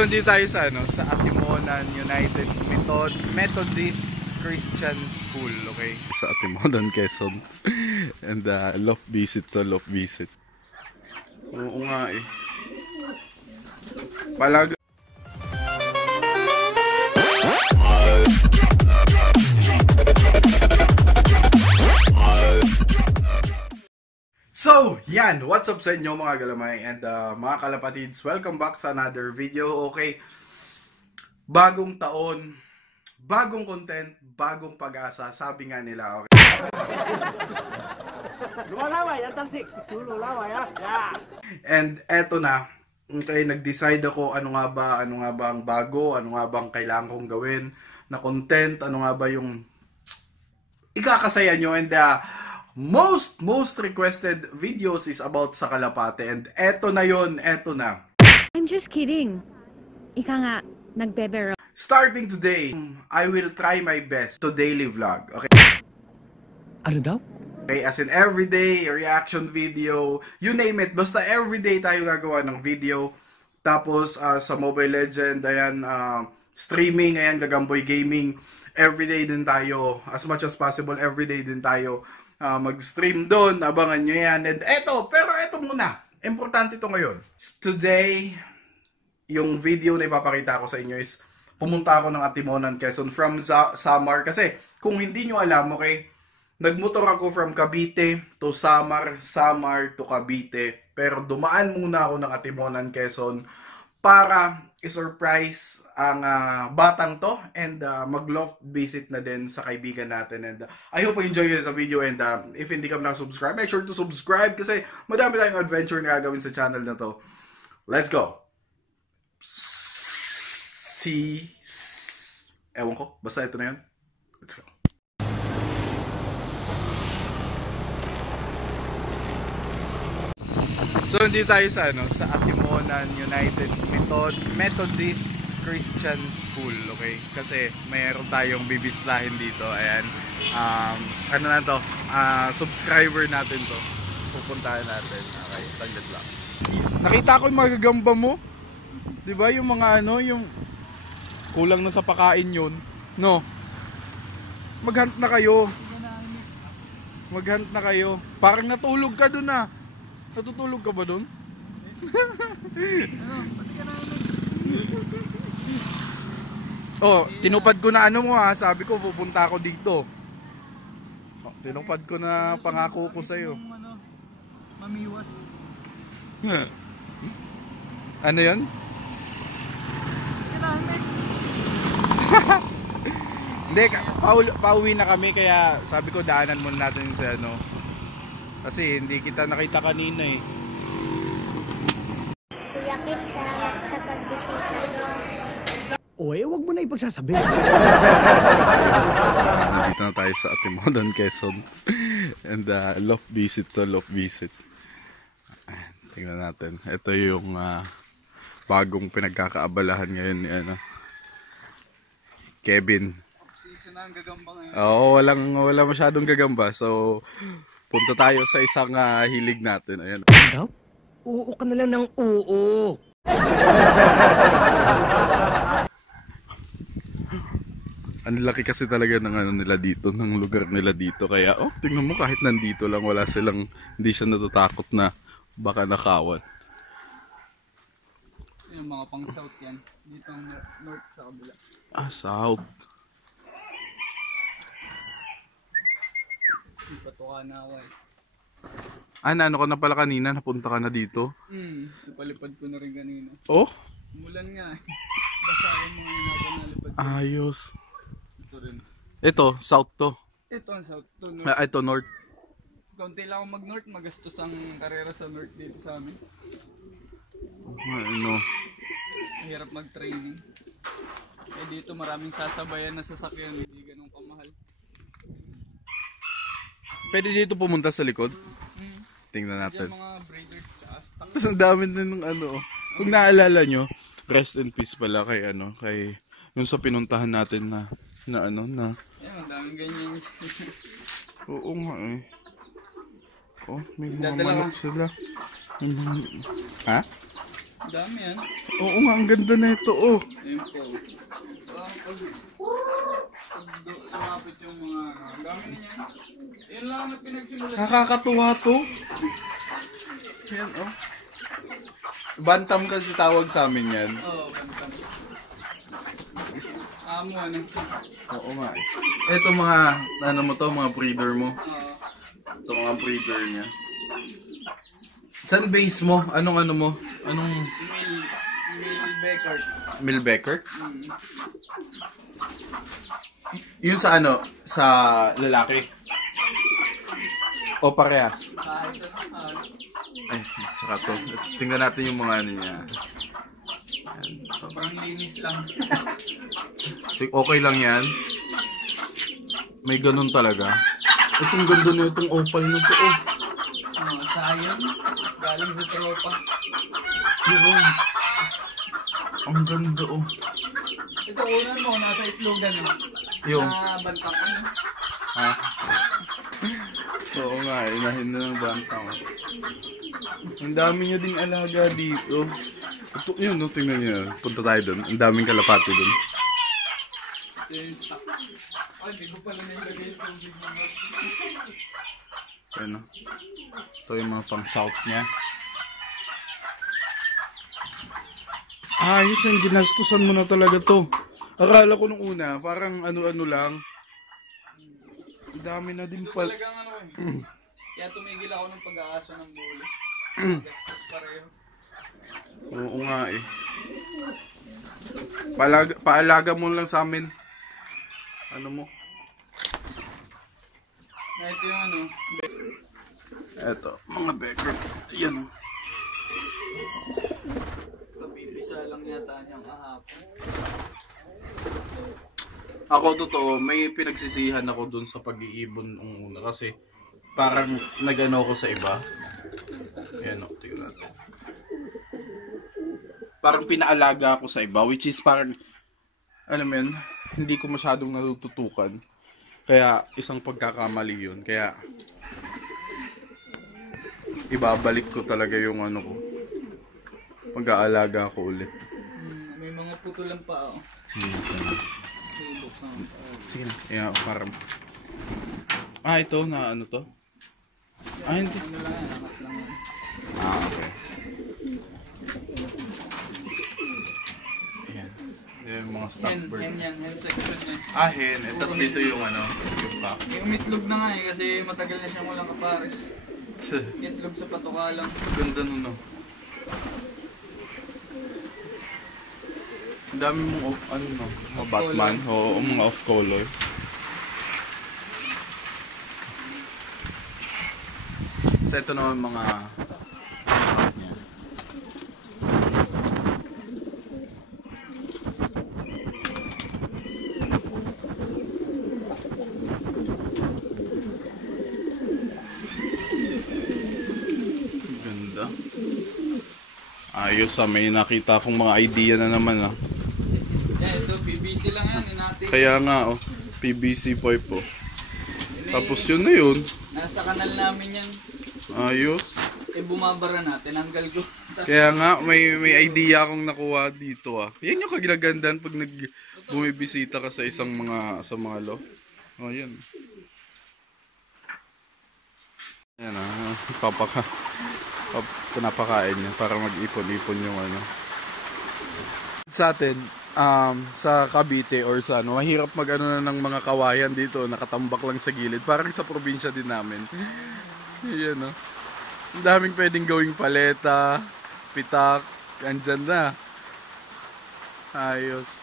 So hindi tayo sa sa Atimonan United Methodist Christian School, okay? Sa Atimonan, Quezon. And love visit to love visit. Oo nga eh. Palag. So, yan. What's up sa inyo mga galamay and mga kalapatids. Welcome back sa another video. Okay. Bagong taon, bagong content, bagong pag-asa. Sabi nga nila, okay. Lumalaway, ang talsik. Lumalaway, ha? Yeah. And eto na. Okay, nag-decide ako ano nga ba ang bago, ano nga ba ang kailangan kong gawin na content, ano nga ba yung ikakasaya nyo. And most requested videos is about sa Kalapate. And eto na yon, eto na. I'm just kidding. Ika nga, nagbebero. Starting today, I will try my best to daily vlog. Okay? Ano daw? Okay, as in everyday reaction video, you name it. Basta everyday tayo gagawa ng video. Tapos sa Mobile Legend, ayan, streaming, ayan, Gagamboy Gaming. Everyday din tayo, as much as possible, everyday din tayo mag-stream doon. Abangan nyo yan. And pero eto muna. Importante ito ngayon. Today, yung video na ipapakita ko sa inyo is pumunta ako ng Atimonan, Quezon from Samar. Kasi kung hindi nyo alam, okay, nagmotor ako from Cavite to Samar, Samar to Cavite. Pero dumaan muna ako ng Atimonan, Quezon para i-surprise ang batang to and mag-love visit na din sa kaibigan natin. And I hope you enjoy this video. And if hindi ka na-subscribe, make sure to subscribe kasi madami tayong adventure na gagawin sa channel na to. Let's go! Ewan ko, basta ito na yun. Let's go. So hindi tayo sa sa Atimonan United Methodist Christian School, okay? Kasi mayroon tayong bibisitahin dito. Ayan. Ano na to? Subscriber natin to. Pupuntahan natin. Okay, taglit lang. Nakita ko yung mga gagamba mo. 'Di ba? Yung mga yung kulang na sa pakain 'yun, no? Maghunt na kayo. Maghunt na kayo. Parang natulog ka doon ah. Natutulog ka ba doon? Oh, tinupad ko na mo ha. Sabi ko pupunta ako dito. Oh, tinupad ko na pangako ko sa'yo. Mamiwas. Ano yun? Hindi, pauwi na kami kaya sabi ko daanan muna natin sa kasi hindi kita nakita kanina eh. Kuya Kit, salamat sa pagbisita. Oy, wag mo na ipagsasabi. Dito na tayo sa Atimonan, Quezon. And love visit to love visit. Ayan, tingnan natin. Ito yung bagong pinagkakaabalahan ngayon ni Kevin. Season na ang gagamba ngayon. Oo, walang masyadong gagamba. So punta tayo sa isang hilig natin. Ayan. Daw? Oo ka na lang ng oo. Ang laki kasi talaga ng nila dito, ng lugar nila dito. Kaya, tingnan mo kahit nandito lang, hindi siya natatakot na baka nakawan. Yung mga pang south yan. Dito ang north sa kabila. South. Patukanawan. Ano ka na pala kanina? Napunta ka na dito? Napalipad ko na rin kanina. Oh? Umulan nga eh. Basahin mo nga nalipad. Ayos. Ito rin. Ito, south to. Ito ang south. Ito north. Ito north. Kaunti lang akong mag-north. Magastos ang karera sa north dito sa amin. Ano? Mahirap mag-training. Eh dito maraming sasabayan na sasakyan. Hindi ganun kamahal. Pwede dito pumunta sa likod? Tingnan natin. Diyan mga breeders tsaka Tapos ang dami din ng kung naalala nyo, rest in peace pala kay yung sa pinuntahan natin na Ayan, ang daming ganyan. Oo nga eh. May mga manok sila. Ha? Dami yan. Oo nga, ang ganda na ito, oh. Ayun po. Pag lumapit yung mga ang dami na yan. Yan lang ang pinagsimulan. Nakakatuwa to. Yan, oh. Bantam kasi tawag sa amin yan. Oo, bantam. Amo, ano? Oo nga. Ito mga, ano mo to, mga breeder mo. Oo. Ito mga breeder niya. Saan base mo? Anong ano mo? Anong Mil Becker. Milbecker? Yun sa ano? Sa lalaki? O parehas? Kahit ano. Tsaka to. Tingnan natin yung mga ano niya. Sobrang linis lang. Okay lang yan. May ganun talaga. Itong ganda na itong opal na to. Oh. Sayang. Galing sa tropa. Yun oh. Ang ganda oh. Ito unan mo, nasa itlogan. Yung. Na bantang ano. Ha? Oo nga, inahin na ng bantang. Ang dami niya ding alaga dito. Ito, yun, no, tingnan niyo. Punta tayo doon. Ang daming kalapati doon. Ito yung stock. Ay, di ko pala nailagay yung tubig mo. Ayan, no. Ito yung mga pang-south niya. Ayos yung ginastusan mo na talaga to. Akala ko nung una, parang ano-ano lang. Ang dami na din pala. Talagang ano eh. Kaya tumigil ako ng pag-aaso ng bulo. Gastos pareho. Oo nga eh. Paalaga mo lang sa amin. Ano mo? Ito yung ano. Eto, mga Becker. Ayan o. Kapipisa lang yata niyang kahapon. Ako totoo, may pinagsisihan ako dun sa pag-iibon ng una kasi parang nagano ko sa iba. Ayan o, tingnan natin. Parang pinaalaga ako sa iba, which is parang, ano men, hindi ko masyadong natututukan. Kaya isang pagkakamali yun. Kaya ibabalik ko talaga yung ano ko. Pag-aalaga ko ulit. May mga putulan pa ako. Sige na. Kaya parang... ito na ano to? Hindi. Ano lang yan, angat lang yan. Okay. Ayan. Yung mga stock bird. Hen section yan. Hen. Tapos dito yung ano, yung back. Yung umitlog na nga eh, kasi matagal na siyang walang kapares. Itlog sa patukalang. Ganda nun, no? Ang dami mong off, ano, no? Mga Batman. Oo, mga off-color. So, ito naman mga... Ganda. Ayos may nakita akong mga idea na naman Ito, PVC lang yan, natin. Kaya nga PVC pipe po. Tapos yun na yun. Nasa kanal namin yan. Ayos. Bumabara natin, hanggal ko. Kaya nga, may idea akong nakuha dito Yan yung kaginagandahan pag bumibisita ka sa sa mga lo. Yan. Yan pinapakain niya para mag-ipon-ipon yung ano. Sa atin, sa Cavite or sa ano, mahirap mag-ano na ng mga kawayan dito, nakatambak lang sa gilid. Parang sa probinsya din namin. Yan Ang daming pwedeng gawing paleta, pitak, andyan na. Ayos.